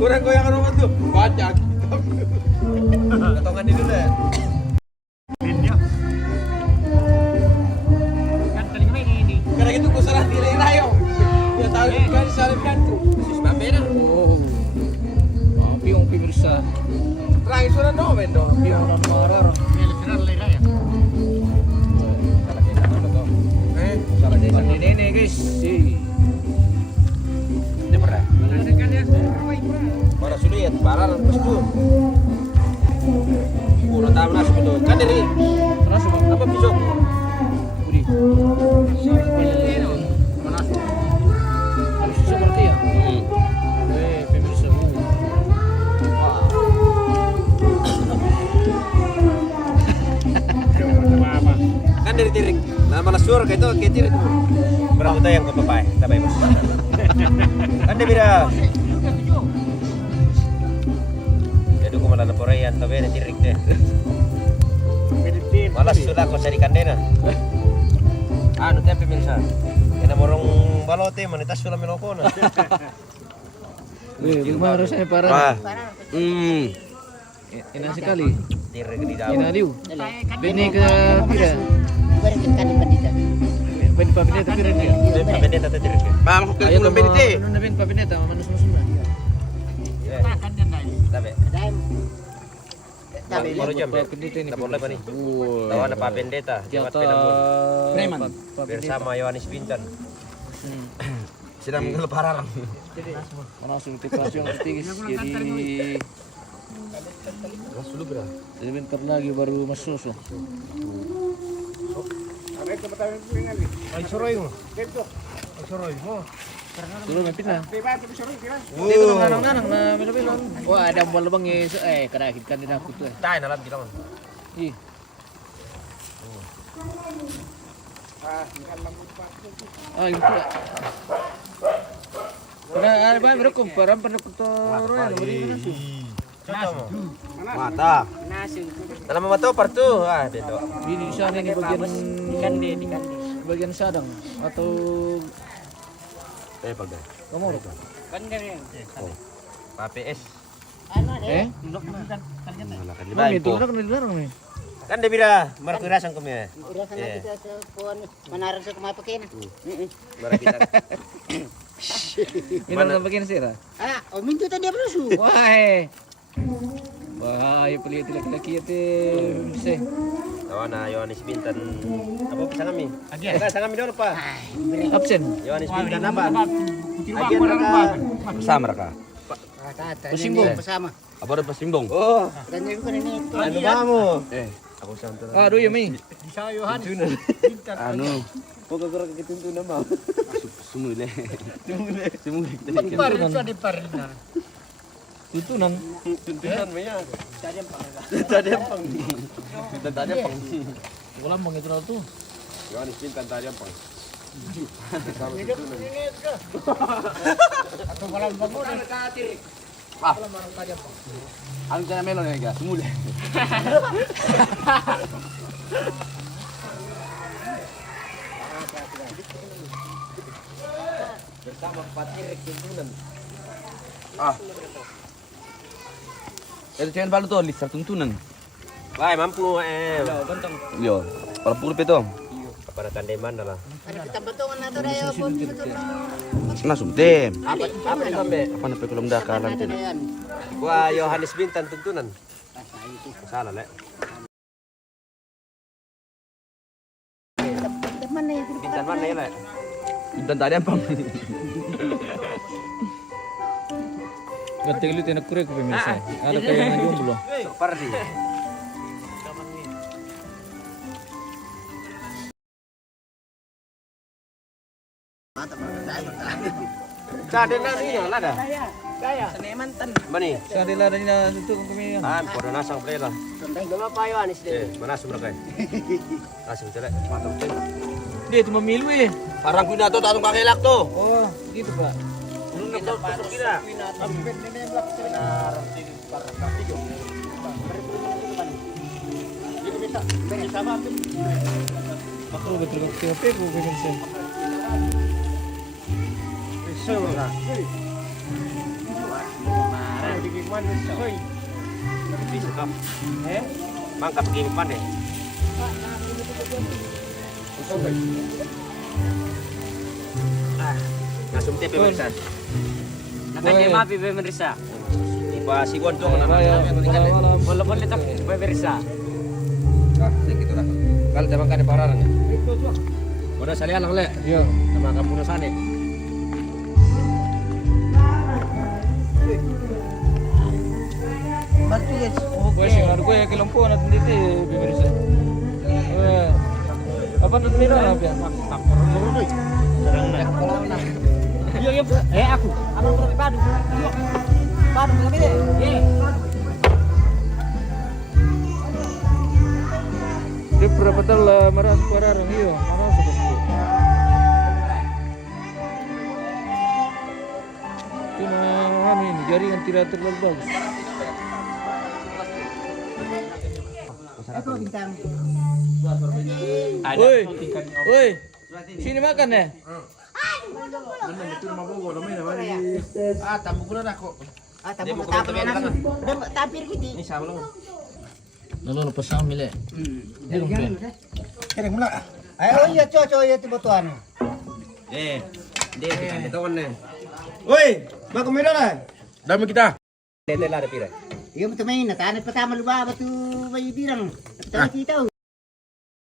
Kurang goyang rumah tuh. Banyak. Ketongan dulu deh. Dia. Kan tadi ini. Karena gitu ku serah diri rayo. Dia tahu kan salibkanku. Sis mabena. Oh. Piung pemirsa. Terang surat nomen dong. Piung non maror. Final lera ya. Salah desa mana tuh? Salah desa nenek guys. Dia pernah. Kan ya. Mana sulit, balar terus tuh. Kurang tahu nas gitu. Kan dari Terus apa pisau? Budi. Mana? Harus seperti ya. Pemirsa. Apa? Kan dari tirik. Nah malah suara kayak itu kayak tirik. Berapa tuh yang ke papai? Tapi bos. Kan dia beda. Jadi aku malah laporan tapi ada tirik deh. Malas sudah kau cari kandena. Anu teh pemirsa. Kena morong balote manitas sudah melokona. Gimana rasanya parah? Wah. Enak sekali. Tirik di dalam. Enak liu. Bini ke pira. Berikan kali pendeta. Bini papineta pira dia. Tapi dia tetap tirik. Bang, aku Ayo belum beda deh. Nuna bin papineta manus-manusna. Kan dia naik. Tapi Daim. Tapi baru jam ya. Papineta ini. Tak boleh apa nih? Wah. Tahu ada Pak Pendeta, Jamat Jatuh Pedamon. Preman. Bersama Yohanes Bintan. Sedang mengeleparan. Langsung tipasi yang tinggi jadi Dulu berapa? jadi bentar lagi baru masuk. Ay, soroy mo. Ay, soroy mo. Dulu mampir na. Wow. Dito nang nanang na milo-milo. Wah, ada balabang kadakit kanina ako to eh. Tayo na lang kita man. Ih. Ini pula. Ada ba meron ko parang panagturo yan. Contoh mo. Mata. Dalam mata partu. Ah, dito. Ini sana di bagian bagian sadang atau Pagda. kamu apa? PPS. Ano Mami itu nak dilarang nih. Kan dia bila markirasan kami ya. urasan na kita sa kuwan manarang sa kumapakin. Bara kita. Ini dalam bagian sira. O minto ta dia brusu. Wah. Wah, ya pelit laki-laki itu bisa. Tawa na Yohanes Bintan. Apa bisa kami? Kita sa kami dulu pa. Absen. Yohanes Bintan apa? Agen mereka. Bersama mereka. Pasimbong. Bersama. Apa ada pasimbong? Oh, Dan yun ko na nito. ano ba mo? Aku santai. Aduh ya mi. Di sa Yohanes. Anu, Pokok kurang ketuntunan mau. sumule. Sumule kita Di par itu di par. Tuntunan. Tuntunan mo yan. Tadi pang. Tadi pang. Wala bang itu tuh. Yohanes Bintan tadi apa? Atau walang bangun. Anu cara melon ya, guys. Sumule. Bersama Patrick tuntunan. Itu jangan balu tuh list tuntunan. Wah, mampu Yo, para puluh peto. Kepada tandai mana lah. Ano kita batungan na to dayo po. Langsung tem. Apa itu sampai? Apa namanya kalau dah kalah tem. Wah, Yohanes Bintan tuntunan. Salah lek. Mana yang Bintan mana ya lek? Dan tadi apa? Ganti lu tinak kurek pemirsa. Ada kayak yang jomblo. Super sih. Cade na niyo lada. Mani. Sa dila na itu kami. Ah, podo nasang pre lah. Dama pa Yohanes din. Mana sumber kay? Kasih celek. Mantap teh. Dia cuma milu eh. Parang pinato tatong kakilak to. Oh, gitu Pak. Kita pasok kita. Makro betul betul ko pemirsa. Gigi mana sih? Oi. Bisa kap. Mangkap gini pandai. Langsung TP pemirsa. Nakanya Mapi pemirsa. Tiba si Gonto Ayo, malam. Boleh tak pemirsa. Ah, gitu lah. Kalau teman kan pararan ya. Udah salian oleh. Iya. Sama kampung sana. Batu guys. Gue sih ngaruh gue ya kelompok nanti dite pemirsa. Apa nanti mira apa ya? Iya, iya. Aku. Abang berapa padu? Padu berapa deh? Iya. Dia berapa tahun lah marah pararan iyo, marah sudah sih. Cuma ini jaringan tidak terlalu bagus. Aku bintang. Woi, sini makan ya. Tamu pula dah kok. Tapi langsung. Udah tapir gitu. Ini sama lu. Lalu lepas sama milik. Kering mula. Ayo iya cocok ya tiba tuan. Dia kita kawan nih. Woi, mau ke mana lah? Dami kita. Tete lah ada pira. Iya betul main. Tanah pertama lu bawa batu bayi birang. Tapi kita tahu.